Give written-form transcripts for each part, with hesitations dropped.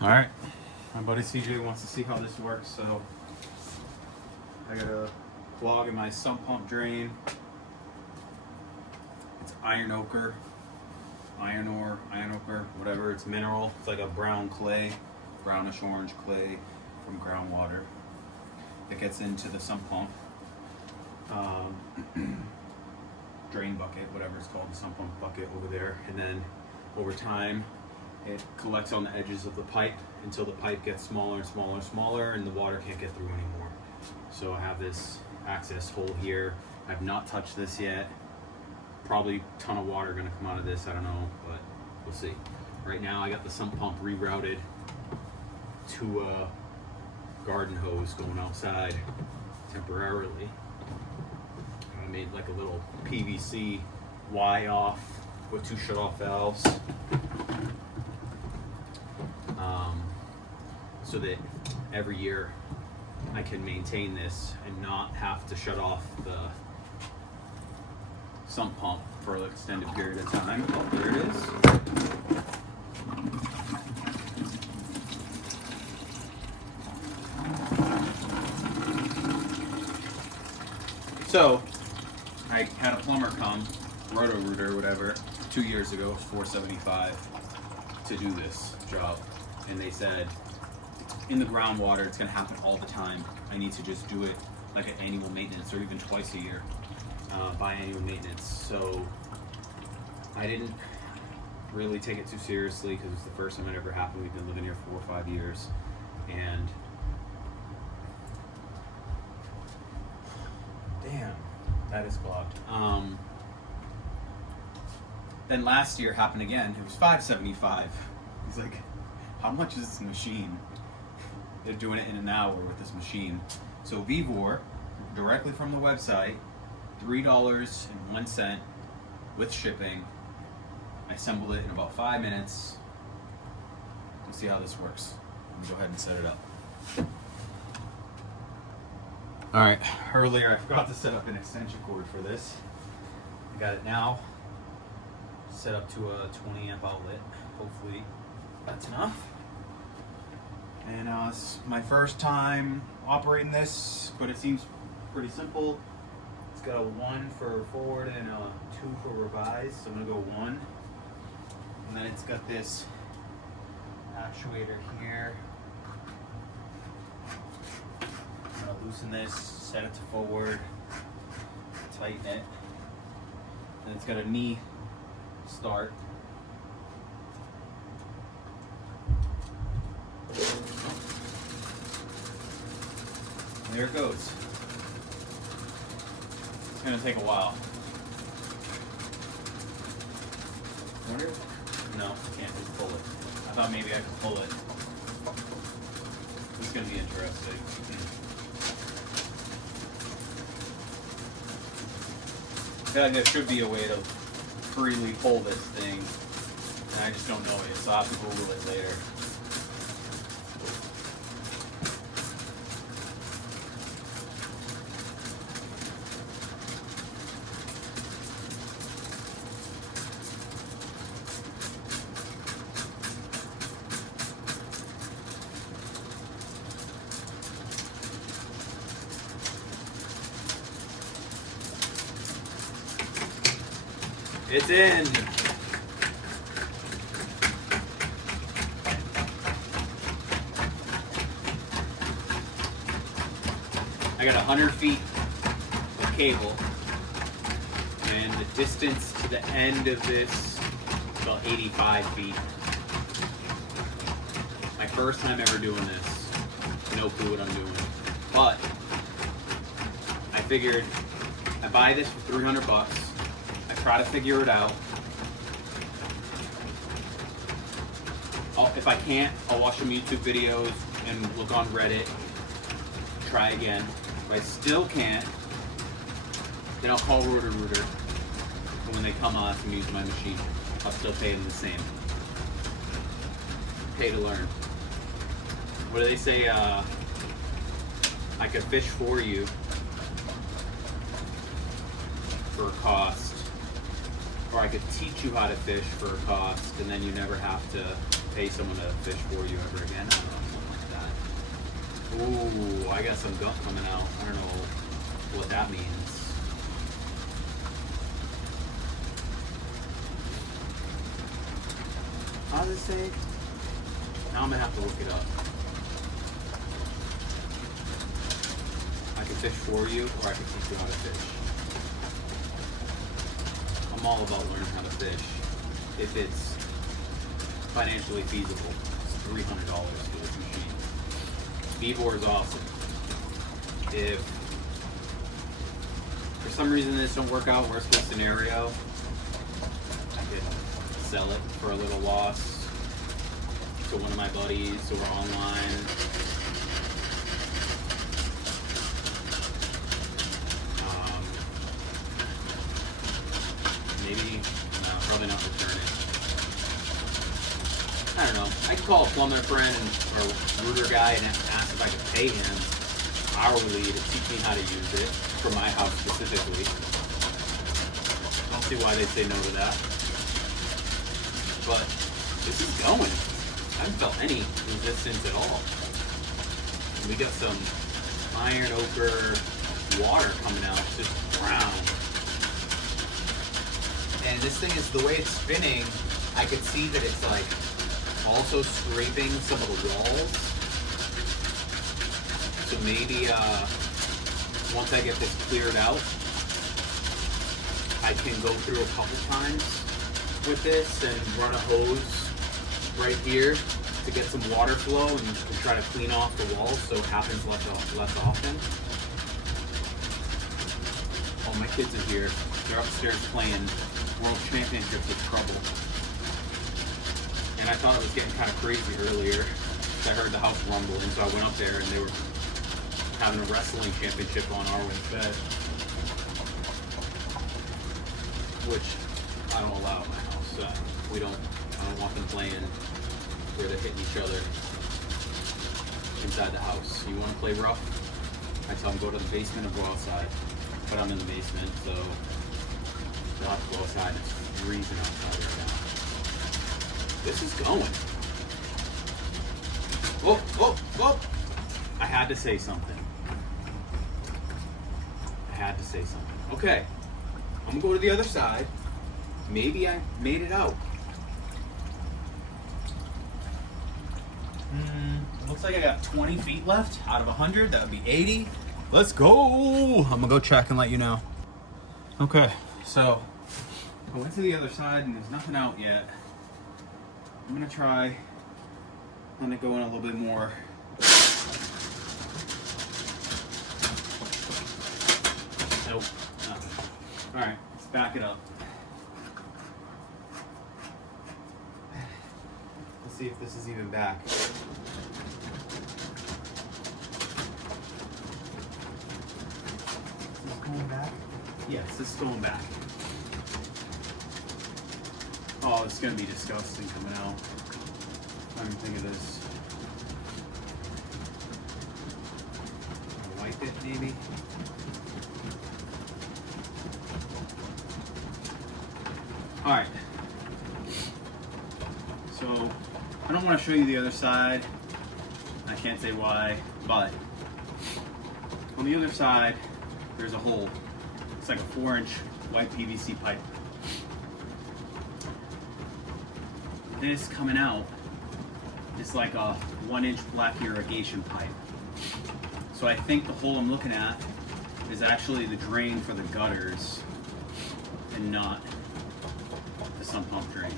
All right, my buddy CJ wants to see how this works, so I got a clog in my sump pump drain. It's iron ochre, iron ore, whatever. It's mineral. It's like a brown clay, brownish orange clay from groundwater that gets into the sump pump. Drain bucket, whatever it's called, the sump pump bucket over there, and then over time it collects on the edges of the pipe until the pipe gets smaller and smaller and smaller and the water can't get through anymore. So I have this access hole here. I've not touched this yet. Probably a ton of water gonna come out of this, I don't know, but we'll see. Right now I got the sump pump rerouted to a garden hose going outside temporarily. I made like a little PVC Y off with 2 shut-off valves, so that every year I can maintain this and not have to shut off the sump pump for an extended period of time. Oh, there it is. So I had a plumber come, Roto-Rooter or whatever, 2 years ago, $475 to do this job. And they said, in the groundwater, it's gonna happen all the time. I need to just do it like an annual maintenance or even twice a year, biannual maintenance. So I didn't really take it too seriously because it's the first time it ever happened. We've been living here 4 or 5 years. And damn, that is clogged. Then last year happened again. It was $575. He's like, how much is this machine? They're doing it in an hour with this machine. So Vevor, directly from the website, $3.01 with shipping. I assembled it in about 5 minutes. Let's see how this works. Let me go ahead and set it up. All right, earlier I forgot to set up an extension cord for this. I got it now. Set up to a 20 amp outlet. Hopefully that's enough. And it's my first time operating this, but it seems pretty simple. It's got a 1 for forward and a 2 for revise, so I'm gonna go 1. And then it's got this actuator here. I'm gonna loosen this, set it to forward, tighten it. And it's got a knee start. There it goes. It's gonna take a while. No, can't just pull it. I thought maybe I could pull it. It's gonna be interesting. I feel like there should be a way to freely pull this thing, and I just don't know it, so I'll have to Google it later. It's in. I got 100 feet of cable, and the distance to the end of this is about 85 feet. My first time ever doing this. No clue what I'm doing. But I figured I buy this for $300. Try to figure it out. If I can't, I'll watch some YouTube videos and look on Reddit. Try again. If I still can't, then I'll call Roto-Rooter. And when they come, I'll ask them to use my machine. I'll still pay them the same. Pay to learn. What do they say? I could fish for you for a cost. Or I could teach you how to fish for a cost, and then you never have to pay someone to fish for you ever again. I don't know, something like that. Ooh, I got some gunk coming out. I don't know what that means. How does it say? Now I'm gonna have to look it up. I can fish for you, or I can teach you how to fish. I'm all about learning how to fish. If it's financially feasible, it's $300 for this machine. Vevor is awesome. If for some reason this don't work out, worst case scenario, I could sell it for a little loss to one of my buddies or online. Maybe, no, probably not return it. I don't know. I could call a plumber friend or a router guy and ask if I could pay him hourly to teach me how to use it for my house specifically. I don't see why they'd say no to that. But this is going. I haven't felt any resistance at all. And we got some iron ochre water coming out, just brown. And this thing is, the way it's spinning, I could see that it's like also scraping some of the walls. So maybe once I get this cleared out, I can go through a couple times with this and run a hose right here to get some water flow and try to clean off the walls so it happens less often. Oh, my kids are here. They're upstairs playing World Championships with trouble. And I thought it was getting kind of crazy earlier. I heard the house rumbling, so I went up there and they were having a wrestling championship on our bed, which I don't allow at my house. I don't want them playing where they're hitting each other inside the house. You want to play rough? I tell them go to the basement or go outside. But I'm in the basement, so I'll have to go outside. It's freezing outside right now. This is going. Oh, oh, oh! I had to say something. Okay, I'm gonna go to the other side. Maybe I made it out. Looks like I got 20 feet left out of 100. That would be 80. Let's go. I'm gonna go check and let you know. Okay, so I went to the other side and there's nothing out yet. I'm gonna try letting it go in a little bit more. Nope, nothing. All right, let's back it up. Let's see if this is even back. Going back? Yes, this is going back. Oh, it's gonna be disgusting coming out. I don't even think of this. Wipe it, maybe. All right. So I don't want to show you the other side. I can't say why, but on the other side, there's a hole. It's like a 4-inch white PVC pipe. This coming out is like a 1-inch black irrigation pipe. So I think the hole I'm looking at is actually the drain for the gutters and not the sump pump drain.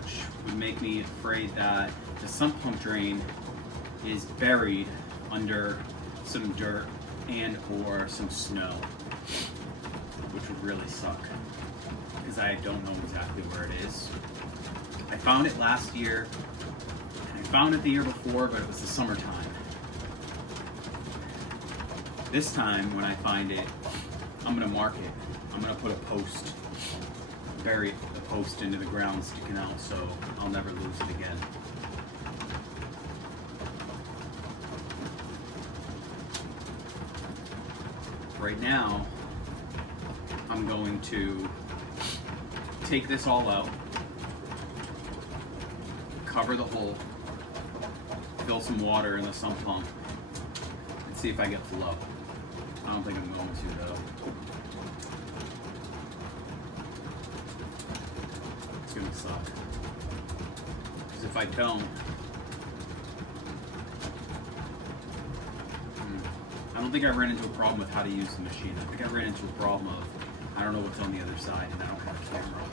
Which would make me afraid that the sump pump drain is buried under some dirt and or some snow, which would really suck because I don't know exactly where it is. I found it last year and I found it the year before, but it was the summertime. This time when I find it, I'm gonna mark it. I'm gonna put a post, bury the post into the ground sticking out so I'll never lose it again. Right now, I'm going to take this all out cover the hole, fill some water in the sump pump, and see if I get flow. I don't think I'm going to though. It's gonna suck. Because if I don't, I don't think I ran into a problem with how to use the machine. I think I ran into a problem of I don't know what's on the other side and I don't have a camera.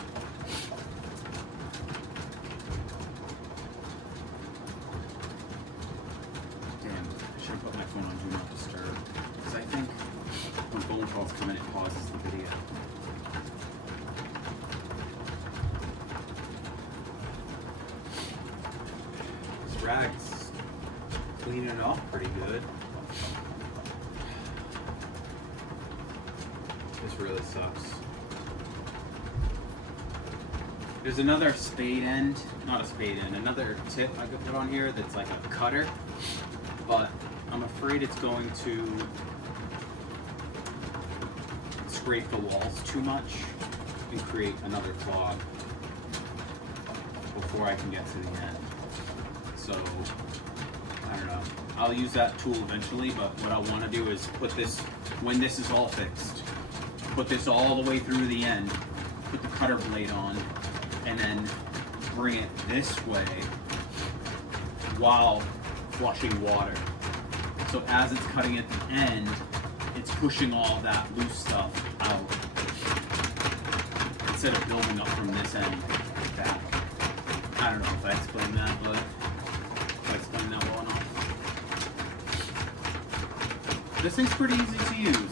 Damn, I should have put my phone on Do Not Disturb. Because I think when phone calls come in, it pauses the video. This rag's cleaning it off pretty good. This really sucks. There's another spade end, not a spade end, another tip I could put on here that's like a cutter, but I'm afraid it's going to scrape the walls too much and create another clog before I can get to the end. So, I don't know. I'll use that tool eventually, but what I want to do is put this, when this is all fixed, put this all the way through the end, put the cutter blade on, and then bring it this way while flushing water. So as it's cutting at the end, it's pushing all that loose stuff out instead of building up from this end back. I don't know if I explained that, but if I explained that well enough. This thing's pretty easy to use.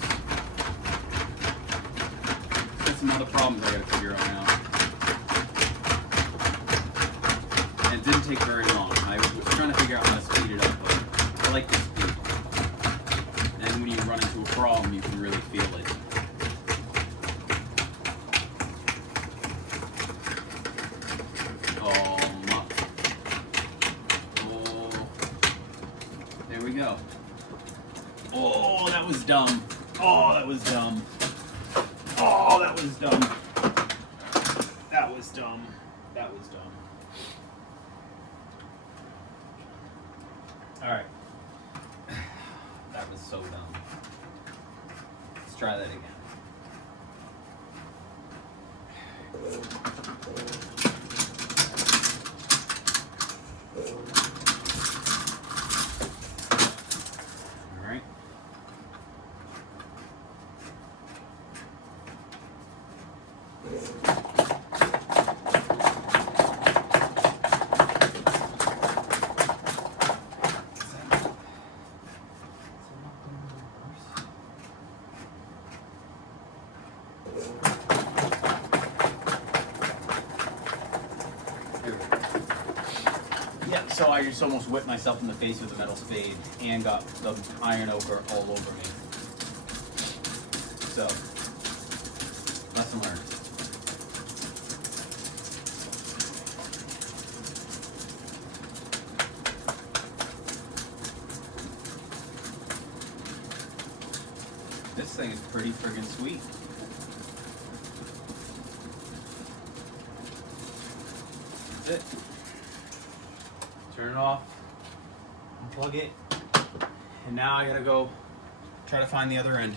Some other problems I gotta figure out now. And it didn't take very long. I was trying to figure out how to speed it up, but I like the speed. And when you run into a problem, you can really feel it. Oh, there we go. Oh, that was dumb. Oh, that was dumb. Oh, that was dumb. That was dumb. That was dumb. Alright. That was so dumb. Let's try that again. Alright. Yeah, so I just almost whipped myself in the face with a metal spade and got the iron ochre all over me. So, lesson learned. This thing is pretty friggin' sweet. That's it. Turn it off, unplug it, and now I gotta go try to find the other end.